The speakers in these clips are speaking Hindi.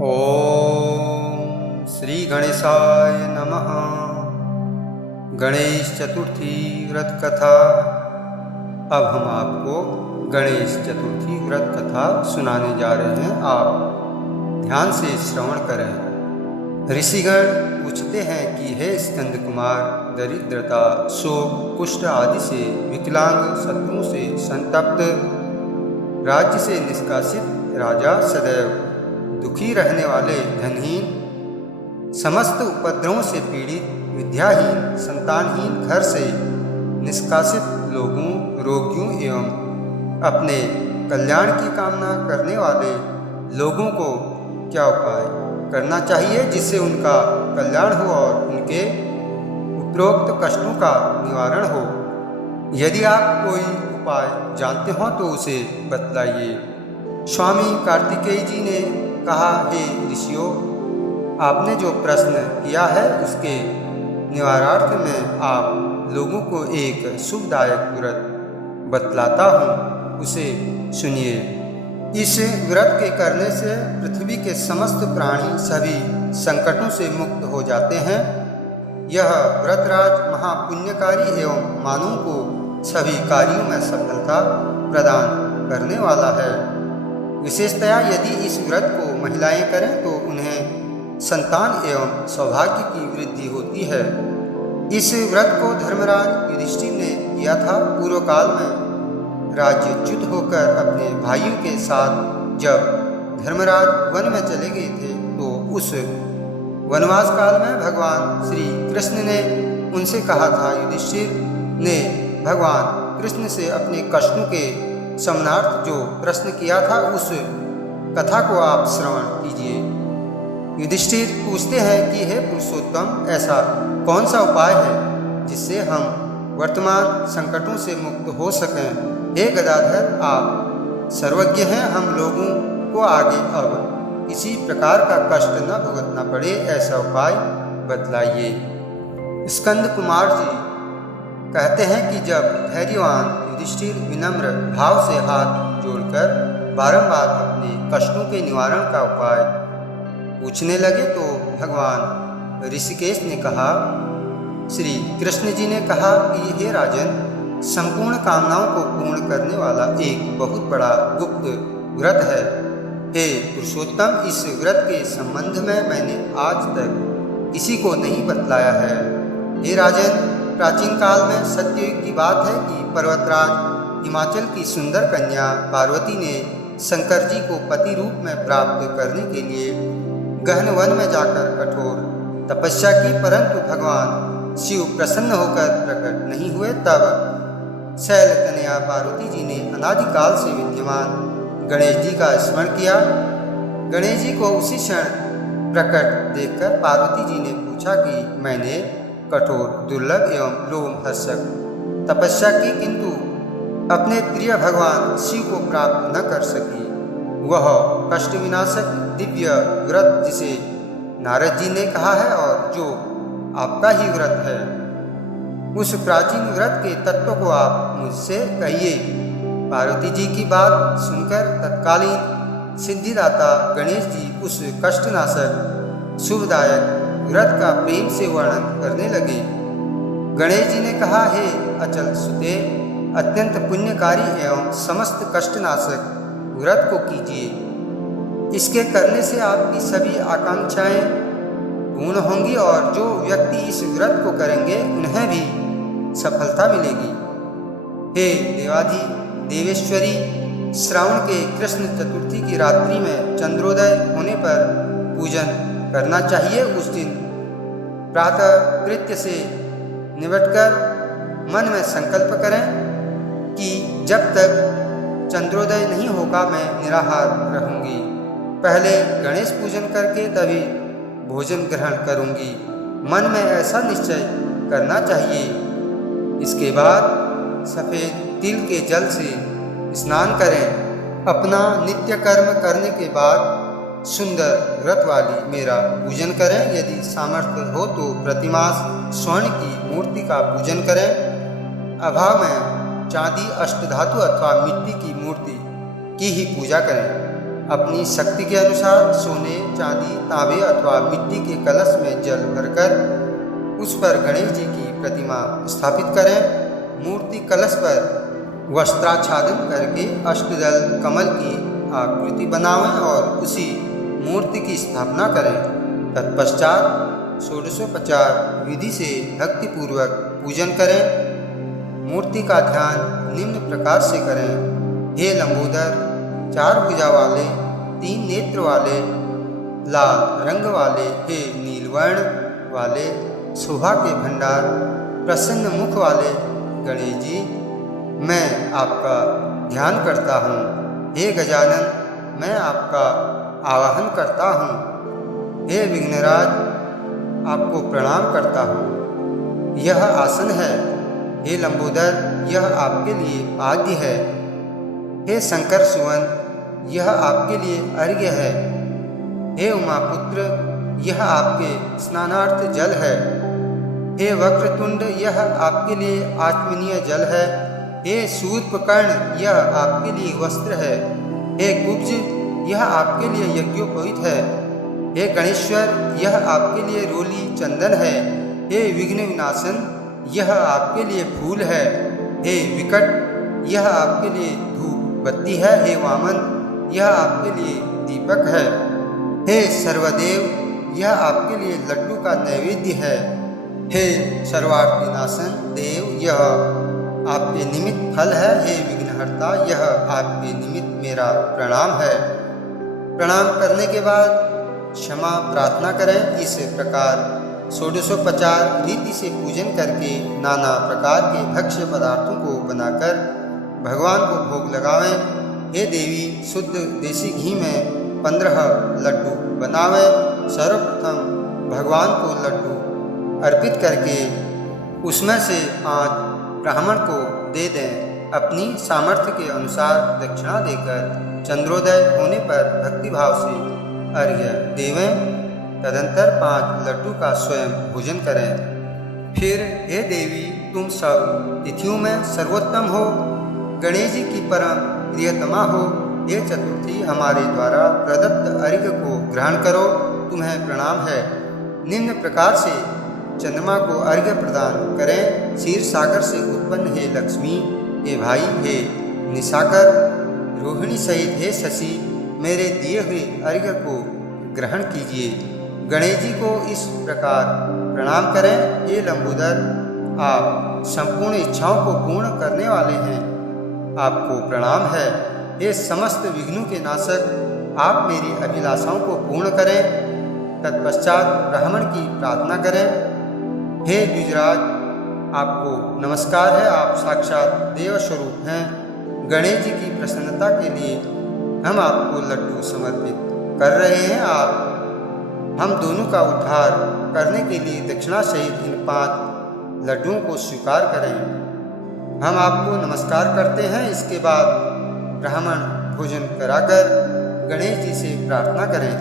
ओम श्री गणेशाय नमः। गणेश चतुर्थी व्रत कथा। अब हम आपको गणेश चतुर्थी व्रत कथा सुनाने जा रहे हैं। आप ध्यान से श्रवण करें। ऋषिगण पूछते हैं कि हे स्कंद कुमार, दरिद्रता, शोक, कुष्ठ आदि से विकलांग, शत्रुओं से संतप्त, राज्य से निष्कासित राजा, सदैव दुखी रहने वाले धनहीन, समस्त उपद्रवों से पीड़ित, विद्याहीन, संतानहीन, घर से निष्कासित लोगों, रोगियों एवं अपने कल्याण की कामना करने वाले लोगों को क्या उपाय करना चाहिए जिससे उनका कल्याण हो और उनके उपरोक्त कष्टों का निवारण हो। यदि आप कोई उपाय जानते हो तो उसे बतलाइए। स्वामी कार्तिकेय जी ने कहा, हे ऋषियों, आपने जो प्रश्न किया है उसके निवारणार्थ में आप लोगों को एक शुभदायक व्रत बतलाता हूँ, उसे सुनिए। इस व्रत के करने से पृथ्वी के समस्त प्राणी सभी संकटों से मुक्त हो जाते हैं। यह व्रतराज महापुण्यकारी एवं मानवों को सभी कार्यों में सफलता प्रदान करने वाला है। विशेषतया यदि इस व्रत को महिलाएं करें तो उन्हें संतान एवं सौभाग्य की वृद्धि होती है। इस व्रत को धर्मराज युधिष्ठिर ने किया था। पूर्व काल में राज्यच्युत होकर अपने भाइयों के साथ जब धर्मराज वन में चले गए थे तो उस वनवास काल में भगवान श्री कृष्ण ने उनसे कहा था। युधिष्ठिर ने भगवान कृष्ण से अपने कष्टों के शमनार्थ जो प्रश्न किया था उस कथा को आप श्रवण कीजिए। युधिष्ठिर पूछते हैं कि हे पुरुषोत्तम, ऐसा कौन सा उपाय है जिससे हम वर्तमान संकटों से मुक्त हो सकें। हे गदाधर, आप सर्वज्ञ हैं, हम लोगों को आगे अब किसी प्रकार का कष्ट न भुगतना पड़े, ऐसा उपाय बतलाइए। स्कंद कुमार जी कहते हैं कि जब धैर्यवान युधिष्ठिर विनम्र भाव से हाथ जोड़कर बारंबार अपने कष्टों के निवारण का उपाय पूछने लगे तो भगवान ऋषिकेश ने कहा, श्री कृष्ण जी ने कहा कि हे राजन, संपूर्ण कामनाओं को पूर्ण करने वाला एक बहुत बड़ा गुप्त व्रत है। हे पुरुषोत्तम, इस व्रत के संबंध में मैंने आज तक किसी को नहीं बतलाया है। हे राजन, प्राचीन काल में सत्ययुग की बात है कि पर्वतराज हिमाचल की सुंदर कन्या पार्वती ने शंकर जी को पति रूप में प्राप्त करने के लिए गहन वन में जाकर कठोर तपस्या की, परंतु भगवान शिव प्रसन्न होकर प्रकट नहीं हुए। तब शैल कन्या पार्वती जी ने अनादिकाल से विद्यमान गणेश जी का स्मरण किया। गणेश जी को उसी क्षण प्रकट देखकर पार्वती जी ने पूछा कि मैंने कठोर, दुर्लभ एवं लोमहर्षक तपस्या की, किंतु अपने प्रिय भगवान शिव को प्राप्त न कर सकी। वह कष्ट विनाशक दिव्य व्रत जिसे नारद जी ने कहा है और जो आपका ही व्रत है, उस प्राचीन व्रत के तत्व को आप मुझसे कहिए। पार्वती जी की बात सुनकर तत्कालीन सिद्धिदाता गणेश जी उस कष्टनाशक शुभदायक व्रत का प्रेम से वर्णन करने लगे। गणेश जी ने कहा, हे अचल सुते, अत्यंत पुण्यकारी एवं समस्त कष्टनाशक व्रत को कीजिए। इसके करने से आपकी सभी आकांक्षाएं पूर्ण होंगी और जो व्यक्ति इस व्रत को करेंगे उन्हें भी सफलता मिलेगी। हे देवाधि देवेश्वरी, श्रावण के कृष्ण चतुर्थी की रात्रि में चंद्रोदय होने पर पूजन करना चाहिए। उस दिन प्रातः कृत्य से निपटकर मन में संकल्प करें कि जब तक चंद्रोदय नहीं होगा मैं निराहार रहूंगी। पहले गणेश पूजन करके तभी भोजन ग्रहण करूंगी। मन में ऐसा निश्चय करना चाहिए। इसके बाद सफ़ेद तिल के जल से स्नान करें। अपना नित्य कर्म करने के बाद सुंदर व्रत वाली मेरा पूजन करें। यदि सामर्थ्य हो तो प्रतिमास स्वर्ण की मूर्ति का पूजन करें। अभाव में चांदी, अष्टधातु अथवा मिट्टी की मूर्ति की ही पूजा करें। अपनी शक्ति के अनुसार सोने, चांदी, तांबे अथवा मिट्टी के कलश में जल भरकर उस पर गणेश जी की प्रतिमा स्थापित करें। मूर्ति कलश पर वस्त्राच्छादन करके अष्टदल कमल की आकृति बनावें और उसी मूर्ति की स्थापना करें। तत्पश्चात षोडशोपचार विधि से भक्तिपूर्वक पूजन करें। मूर्ति का ध्यान निम्न प्रकार से करें। हे लंबोदर, 4 भुजा वाले, 3 नेत्र वाले, लाल रंग वाले, हे नीलवर्ण वाले, शोभा के भंडार, प्रसन्न मुख वाले गणेश जी, मैं आपका ध्यान करता हूँ। हे गजानन, मैं आपका आवाहन करता हूँ। हे विघ्नराज, आपको प्रणाम करता हूँ। यह आसन है। हे लंबोदर, यह आपके लिए आद्य है। हे शंकर सुवन, यह आपके लिए अर्घ्य है। हे उमापुत्र, यह आपके स्नानार्थ जल है। हे वक्रतुंड, यह आपके लिए आचमनीय जल है। हे शूर्पकर्ण, यह आपके लिए वस्त्र है। हे कुब्ज, यह आपके लिए यज्ञोपवीत है। हे गणेश्वर, यह आपके लिए रोली चंदन है। हे विघ्न विनाशन, यह आपके लिए फूल है। हे विकट, यह आपके लिए धूप बत्ती है। हे वामन, यह आपके लिए दीपक है। हे सर्वदेव, यह आपके लिए लड्डू का नैवेद्य है। हे सर्वार्थिनाशन देव, यह आपके निमित्त फल है। हे विघ्नहर्ता, यह आपके निमित्त मेरा प्रणाम है। प्रणाम करने के बाद क्षमा प्रार्थना करें। इस प्रकार षोडशोपचार रीति से पूजन करके नाना प्रकार के भक्ष्य पदार्थों को बनाकर भगवान को भोग लगावें। हे देवी, शुद्ध देसी घी में 15 लड्डू बनावें। सर्वप्रथम भगवान को लड्डू अर्पित करके उसमें से 5 ब्राह्मण को दे दें। अपनी सामर्थ्य के अनुसार दक्षिणा देकर चंद्रोदय होने पर भक्तिभाव से अर्घ्य देवें। तदंतर 5 लड्डू का स्वयं भोजन करें। फिर हे देवी, तुम सब तिथियों में सर्वोत्तम हो, गणेश जी की परम प्रियतमा हो। हे चतुर्थी, हमारे द्वारा प्रदत्त अर्घ्य को ग्रहण करो, तुम्हें प्रणाम है। निम्न प्रकार से चंद्रमा को अर्घ्य प्रदान करें। क्षीर सागर से उत्पन्न हे लक्ष्मी, हे भाई, हे निशाकर, रोहिणी सहित हे शशि, मेरे दिए हुए अर्घ्य को ग्रहण कीजिए। गणेश जी को इस प्रकार प्रणाम करें। हे लंबोदर, आप संपूर्ण इच्छाओं को पूर्ण करने वाले हैं, आपको प्रणाम है। हे समस्त विघ्नों के नाशक, आप मेरी अभिलाषाओं को पूर्ण करें। तत्पश्चात ब्राह्मण की प्रार्थना करें। हे द्विजराज, आपको नमस्कार है, आप साक्षात देव स्वरूप हैं। गणेश जी की प्रसन्नता के लिए हम आपको लड्डू समर्पित कर रहे हैं। आप हम दोनों का उद्धार करने के लिए दक्षिणा सहित इन 5 लड्डुओं को स्वीकार करें। हम आपको नमस्कार करते हैं। इसके बाद ब्राह्मण भोजन कराकर गणेश जी से प्रार्थना करें।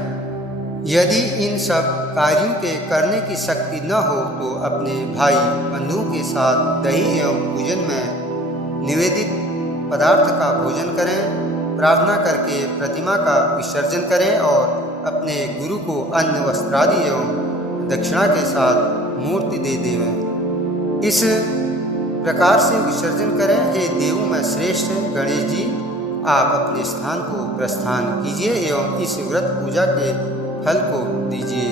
यदि इन सब कार्यों के करने की शक्ति न हो तो अपने भाई बंधुओं के साथ दही एवं पूजन में निवेदित पदार्थ का भोजन करें। प्रार्थना करके प्रतिमा का विसर्जन करें और अपने गुरु को अन्न, वस्त्रादि एवं दक्षिणा के साथ मूर्ति दे देवें। इस प्रकार से विसर्जन करें। हे देवों में श्रेष्ठ गणेश जी, आप अपने स्थान को प्रस्थान कीजिए एवं इस व्रत पूजा के फल को दीजिए।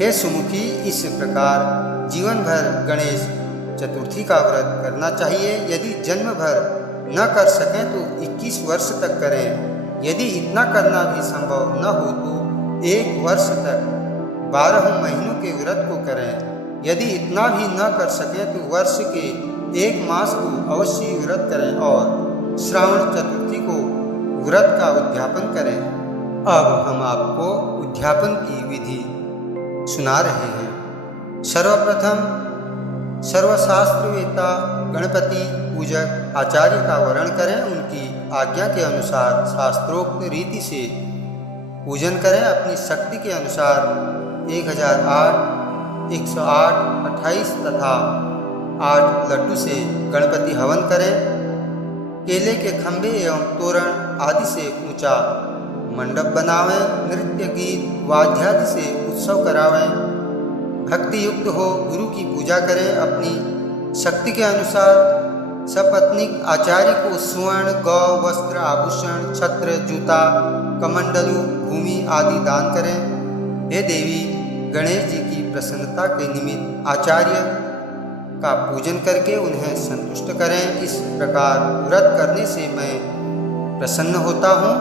हे सुमुखी, इस प्रकार जीवन भर गणेश चतुर्थी का व्रत करना चाहिए। यदि जन्म भर न कर सकें तो 21 वर्ष तक करें। यदि इतना करना भी संभव न हो तो 1 वर्ष तक 12 महीनों के व्रत को करें। यदि इतना भी न कर सकें तो वर्ष के 1 मास को अवश्य व्रत करें और श्रावण चतुर्थी को व्रत का उद्यापन करें। अब हम आपको उद्यापन की विधि सुना रहे हैं। सर्वप्रथम सर्वशास्त्रवेत्ता गणपति पूजक आचार्य का वर्ण करें। उनकी आज्ञा के अनुसार शास्त्रोक्त रीति से पूजन करें। अपनी शक्ति के अनुसार 1008, 108, 28 तथा 8 लड्डू से गणपति हवन करें। केले के खंभे एवं तोरण आदि से ऊंचा मंडप बनावें, नृत्य गीत वाद्यादि से उत्सव करावें, भक्ति युक्त हो गुरु की पूजा करें, अपनी शक्ति के अनुसार सपत्नीक आचार्य को स्वर्ण, गौ, वस्त्र, आभूषण, छत्र, जूता, कमंडलू, भूमि आदि दान करें। हे देवी, गणेश जी की प्रसन्नता के निमित्त आचार्य का पूजन करके उन्हें संतुष्ट करें। इस प्रकार व्रत करने से मैं प्रसन्न होता हूँ,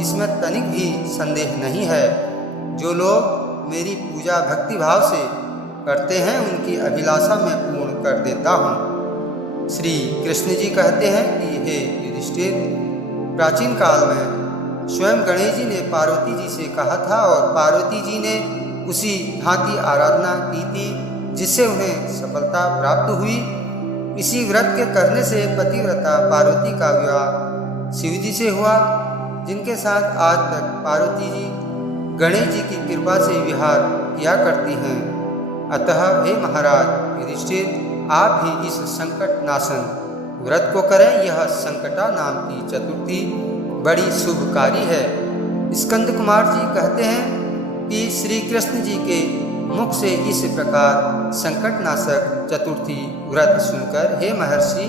इसमें तनिक भी संदेह नहीं है। जो लोग मेरी पूजा भक्ति भाव से करते हैं उनकी अभिलाषा मैं पूर्ण कर देता हूँ। श्री कृष्ण जी कहते हैं कि हे युधिष्ठिर, प्राचीन काल में स्वयं गणेश जी ने पार्वती जी से कहा था और पार्वती जी ने उसी भांति आराधना की थी जिससे उन्हें सफलता प्राप्त हुई। इसी व्रत के करने से पतिव्रता पार्वती का विवाह शिव जी से हुआ, जिनके साथ आज तक पार्वती जी गणेश जी की कृपा से विहार किया करती हैं। अतः हे महाराज युधिष्ठिर, आप भी इस संकट नाशन व्रत को करें। यह संकटा नाम की चतुर्थी बड़ी शुभकारी है। स्कंद कुमार जी कहते हैं कि श्री कृष्ण जी के मुख से इस प्रकार संकट नाशक चतुर्थी व्रत सुनकर हे महर्षि,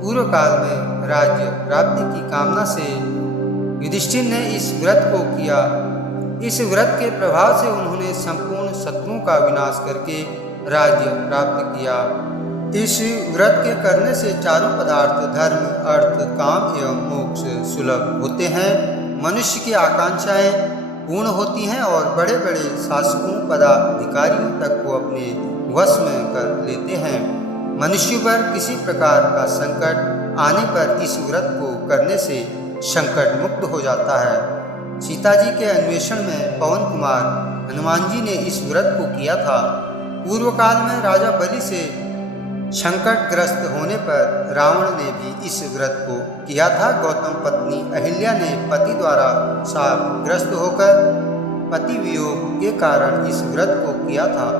पूर्व काल में राज्य प्राप्ति की कामना से युधिष्ठिर ने इस व्रत को किया। इस व्रत के प्रभाव से उन्होंने संपूर्ण शत्रुओं का विनाश करके राज्य प्राप्त किया। इस व्रत के करने से चारों पदार्थ धर्म, अर्थ, काम एवं मोक्ष सुलभ होते हैं। मनुष्य की आकांक्षाएं पूर्ण होती हैं और बड़े बड़े शासकों, पदाधिकारियों तक को अपने वश में कर लेते हैं। मनुष्य पर किसी प्रकार का संकट आने पर इस व्रत को करने से संकट मुक्त हो जाता है। सीता जी के अन्वेषण में पवन कुमार हनुमान जी ने इस व्रत को किया था। पूर्व काल में राजा बलि से संकटग्रस्त होने पर रावण ने भी इस व्रत को किया था। गौतम पत्नी अहिल्या ने पति द्वारा शापग्रस्त होकर पति वियोग के कारण इस व्रत को किया था।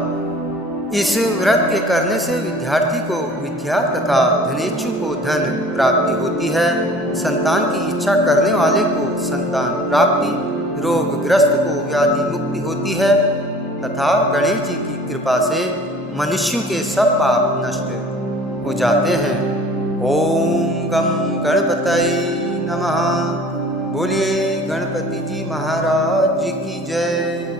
इस व्रत के करने से विद्यार्थी को विद्या तथा धनेच्छु को धन प्राप्ति होती है। संतान की इच्छा करने वाले को संतान प्राप्ति, रोगग्रस्त को व्याधि मुक्ति होती है तथा गणेश जी की कृपा से मनुष्यों के सब पाप नष्ट हो जाते हैं। ओम गम गणपतये नमः। बोलिए गणपति जी महाराज की जय।